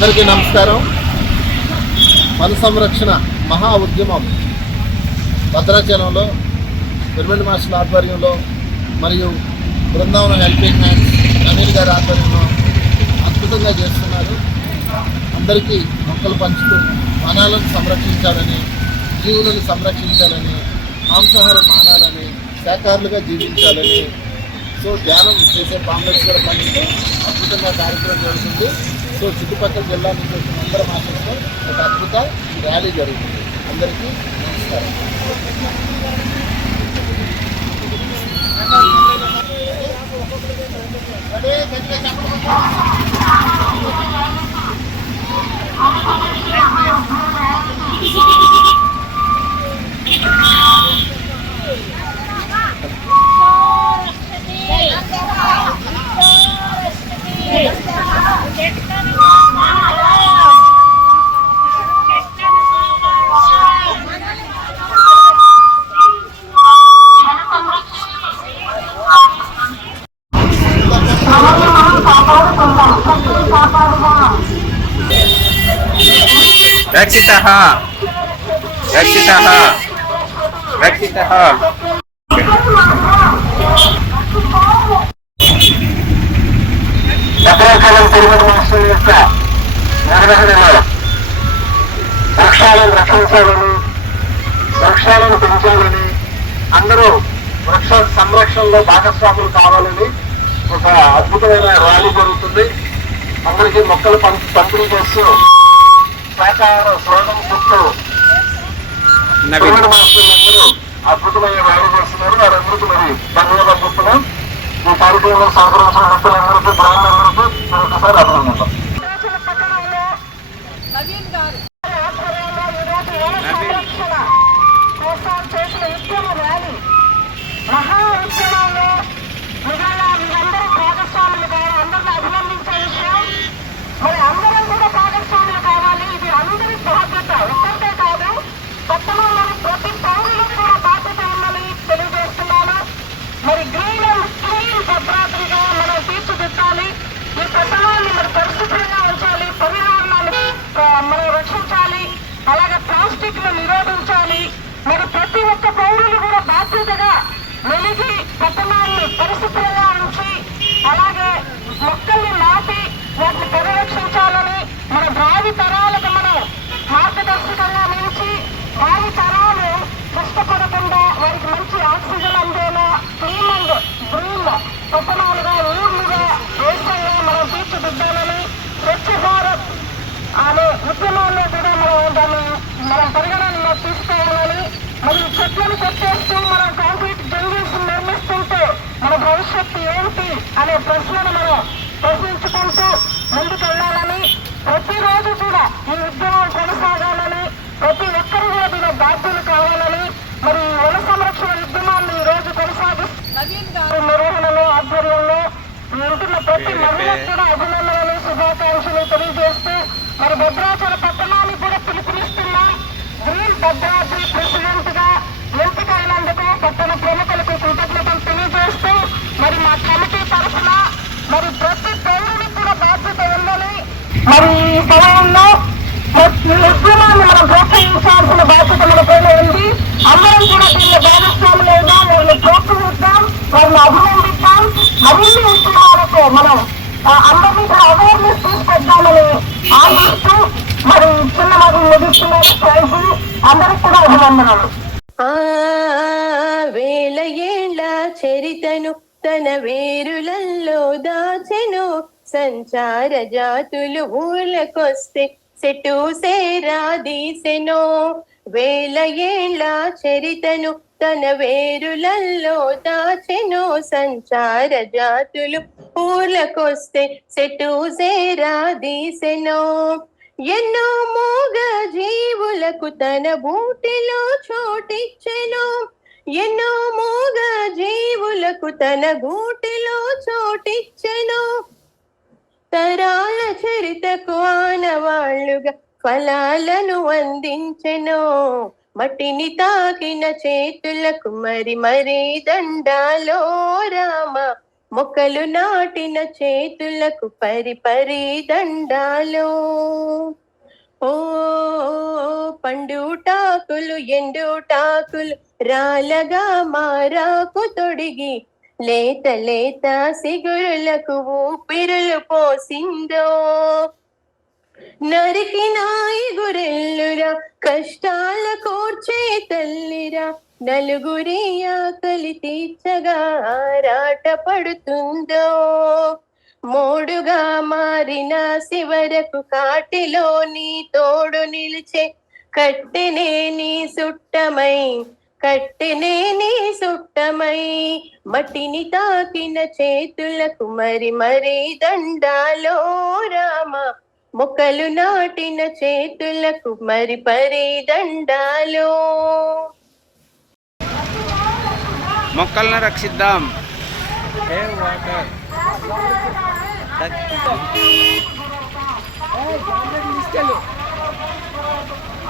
అందరికీ నమస్కారం. వన సంరక్షణ మహా ఉద్యమం భద్రాచలంలో పిరమిడ్ మాస్టర్ ఆధ్వర్యంలో మరియు బృందావనం హెల్పింగ్ హ్యాండ్స్ అనిల్ గారి ఆధ్వర్యంలో అద్భుతంగా చేస్తున్నారు. అందరికీ మొక్కలు పంచుతూ వనాలను సంరక్షించాలని జీవులను సంరక్షించాలని మాంసాహారం మానాలని శాఖారులుగా జీవించాలని. సో ధ్యానం చేసే పాంప్లెట్స్ కూడా పంచుతూ అద్భుతంగా కార్యక్రమం జరుగుతుంది. సో చుట్టుపక్కల జిల్లా నుంచి వచ్చిన అందరం ఆశిస్తూ ఒక అద్భుత ర్యాలీ జరుగుతుంది. అందరికీ నమస్కారం. రక్షిత రక్షిత రక్షిత భద్రాచలం తిరుమల మాస్టర్ యొక్క నిర్వహణలో వృక్షాలను రక్షించాలని వృక్షాలను పెంచాలని అందరూ వృక్ష సంరక్షణలో భాగస్వాములు కావాలని ఒక అద్భుతమైన ర్యాలీ జరుగుతుంది. అందరికీ మొక్కలు పంపిణీ చేస్తూ శాఖాహార స్లోగన్ చుట్టూ నవీన్. తిరుమల మాస్టర్లు అందరూ అద్భుతమైన ర్యాలీ చేస్తున్నారు. వారందరికీ మరి ధన్యవాదాలు చెప్తున్నాం. ఈ కార్యక్రమంలో సహకరించిన వ్యక్తులందరికీ బ్రాండ్లందరికీ మరొకసారి అభినందనలు నవీన్ గారు ఆధ్వర్యంలో ఈరోజు వన నవీన్. సంరక్షణ కోసం చేసిన ఉద్యమ ర్యాలీ మహా ఉద్యమంలో నిజంగా మీరందరూ భాగస్వాములు కావాలి అందరిని అభినందించే విషయం మరి అందరం కూడా భాగస్వాములు కావాలి ఇది అందరి బాధ్యత ఒక్కరికే కాదు పట్టణంలోని ప్రతి పౌరులకు కూడా బాధ్యత ఉందని తెలియజేస్తున్నాను మరి గ్రీన్ అండ్ క్లీన్ భద్రాద్రిగా మనం తీర్చిదిద్దాలి ఈ పట్టణాన్ని మరి పరిశుభ్రంగా ఉంచాలి పర్యావరణాన్ని ఆ, మనం రక్షించాలి అలాగే ప్లాస్టిక్ను నిరోధించాలి మరి ప్రతి ఒక్క పౌరులు కూడా బాధ్యతగా వెలిగి పట్టణాన్ని పరిశుభ్రంగా ఉంచి అలాగే మొక్కల్ని నాటి వాటిని పరిరక్షించాలని మన భావి తరాలకు మనం మార్గదర్శకంగా నిలిచి భావి తరాలు కష్టపడకుండా వారికి మంచి ఆక్సిజన్ అందేలా క్లీన్ అండ్ గ్రీన్ పట్టణాలుగా ఊర్లుగా దేశంగా మనం తీర్చిదిద్దాలని స్వచ్ఛ భారత్ అనే ఉద్యమంలో కూడా మనం దాన్ని మనం పరిగణనలో తీసుకోవాలని మరియు కొట్టేస్తూ మనం కాంక్రీట్ జంగిల్స్ నిర్మిస్తుంటే మన భవిష్యత్తు ఏంటి అనే ప్రశ్నను మనం ప్రశ్నించుకుంటూ ముందుకెళ్ళాలని ప్రతిరోజు కూడా ఈ ఉద్యమం కొనసాగాలని ప్రతి ఒక్కరు కూడా దీని బాధ్యులు కావాలని మరి వన సంరక్షణ ఉద్యమాన్ని ఈ రోజు కొనసాగిస్తూ నిర్వహణలో ఆధ్వర్యంలో ఉంటున్న ప్రతి మహిళకు కూడా అభినందనలు శుభాకాంక్షలు తెలియజేస్తూ మరి భద్రాచల పట్టణానికి కూడా పిలుపునిస్తున్నాం. గ్రీన్ భద్రాద్రి మరి సమయంలో ఉద్యమాన్ని మనం ప్రోత్సహించాల్సిన బాధ్యత మన పైన ఉంది. అందరం కూడా దీన్ని భాగస్వాములుగా వారిని ప్రోత్సహిద్దాం వారిని అభినందిద్దాం మరిన్ని ఉద్యమాలకు మనం అందరినీ కూడా అవేర్నెస్ తీసుకొద్దామని ఆశిస్తూ మరి చిన్న మరి ముగిస్తున్నారు ప్రైజ్ అందరికి కూడా అభినందనలు. వేళ ఏళ్ళ చరితను తన వేరులల్లో దాచెను సంచార జాతులు ఊళ్ళకొస్తే సెటు సేరాదీసెను వేల ఏళ్ళ చరితను తన వేరులల్లో దాచెనో. సంచార జాతులు ఊర్లకొస్తే సెటు సేరాదీసెను ఎన్నో మూగ జీవులకు తన బూటిలో చోటిచ్చెను. ఎన్నో మూగ జీవులకు తన గూటిలో చోటిచ్చెను. తరాల చరితకు ఆనవాళ్ళుగా ఫలాలను అందించెను మట్టిని తాకిన చేతులకు మరి మరి దండాలో రామ. మొక్కలు నాటిన చేతులకు పరి పరి దండాలో. ఓ పండుటాకులు ఎండుటాకులు రాలగా మారాకు తొడిగి లేత లేత సిగురులకు ఊపిరులు పోసిందో. నరికినాయి గురెల్లురా కష్టాల కోర్చే తల్లిరా నలుగురి ఆకలి తీర్చగా ఆరాట పడుతుందో. మోడుగా మారిన శివరకు కాటిలో నీ తోడు నిలిచే కట్టెనే నీ సుట్టమై కట్టెనే నీ సుట్టమై మట్టిని తాకిన చేతులకు మరి మరి దండాలో రామ. మొక్కలు నాటిన చేతులకు మరి పరి దండాలు. మొక్కలను రక్షిద్దాం. వాటర్